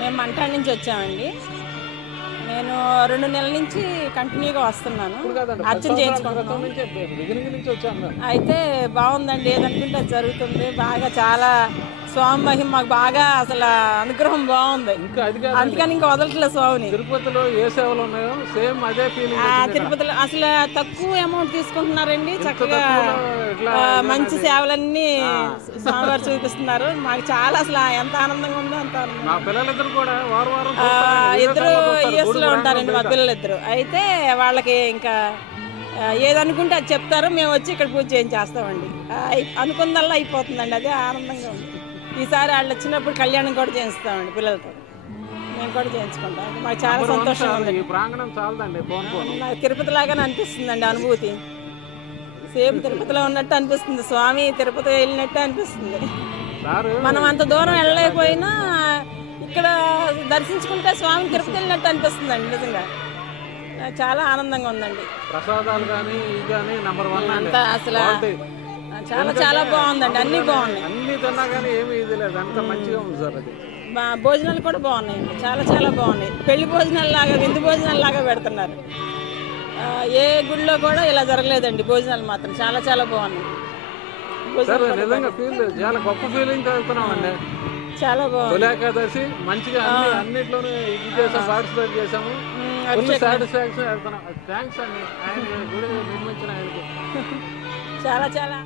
మేము మంటాడి నుంచి వచ్చామండి. నేను రెండు నెలల నుంచి కంటిన్యూగా వస్తున్నాను. అర్చన చేయించుకుంటున్నాను. అయితే బాగుందండి ఏదనుకుంటే అది జరుగుతుంది. బాగా చాలా స్వామి మహిమ మాకు బాగా అసలు అనుగ్రహం బాగుంది. ఇంకా అది కాదు. అందుకని ఇంకా వదలట్లేదు స్వామిని. తిరుపతిలో ఏ సేవలు ఉన్నాయో సేమ్ అదే ఫీలింగ్ ఆ, తిరుపతిలో అసలు తక్కువ అమౌంట్ తీసుకుంటున్నారండి. చక్కగా ఆ, మంచి సేవలన్నీ స్వామివారు చూపిస్తున్నారు. మాకు చాలా అసలు ఎంత ఆనందంగా ఉందో అంత ఆనందంగా పిల్లలిద్దరు కూడా వారం వారం ఆ, చూస్తారండి. ఇద్దరు. యుఎస్లో ఉంటారండి మా బయట. పిల్లలిద్దరు. అయితే వాళ్ళకి ఇంకా ఆ, ఏదనుకుంటే అది చెప్తారు. మేము వచ్చి ఇక్కడ పూజ చేయించేస్తామండి. ఆ, అయి- అయిపోతుందండి. అదే ఆనందంగా ఉంది. ఈసారి వాళ్ళు వచ్చినప్పుడు కళ్యాణం కూడా చేయిస్తామండి పిల్లలతో. మేము కూడా చేయించుకుంటాం. మాకు చాలా సంతోషంగా. ఉంది ప్రాంగణం చాలదండి నాకు తిరుపతి లాగానే అనిపిస్తుందండి అనుభూతి. సేమ్ తిరుపతిలో ఉన్నట్టు అనిపిస్తుంది. స్వామి తిరుపతి వెళ్ళినట్టు అనిపిస్తుంది. మనం అంత దూరం వెళ్ళలేకపోయినా ఇక్కడ దర్శించుకుంటే స్వామి తిరుపతి వెళ్ళినట్టు అనిపిస్తుందండి నిజంగా. చాలా ఆనందంగా ఉందండి. ప్రసాదాలు కానీ అండి. అసలు. చాలా చాలా బాగుందండి. అన్నీ బాగున్నాయి. అన్ని తిన్నా కానీ ఏమీ ఇది లేదు. అంత మంచిగా ఉంది సార్ అది. భోజనాలు కూడా బాగున్నాయండి చాలా చాలా బాగున్నాయి. పెళ్ళి భోజనాలు లాగా విందు భోజనాలు లాగా పెడుతున్నారు. ఆ, ఏ గుడిలో కూడా ఇలా జరగలేదండి. భోజనాలు మాత్రం చాలా చాలా బాగున్నాయి. భోజనాలు నిజంగా ఫీల్ చాలా గొప్ప ఫీలింగ్ అండి చాలా బాగుంది. తొలి ఏకాదశి మంచిగా అన్ని అన్నిట్లోనూ ఇది చేసాం పార్టిసిపేట్ చేసాము. ఉమ్, ఫుల్ అభిషేకం. సాటిస్ఫాక్షన్ వెళ్తున్నాం. థ్యాంక్స్ అండి. ఆయన గుడి నిర్మించిన ఆయనకి చాలా చాలా.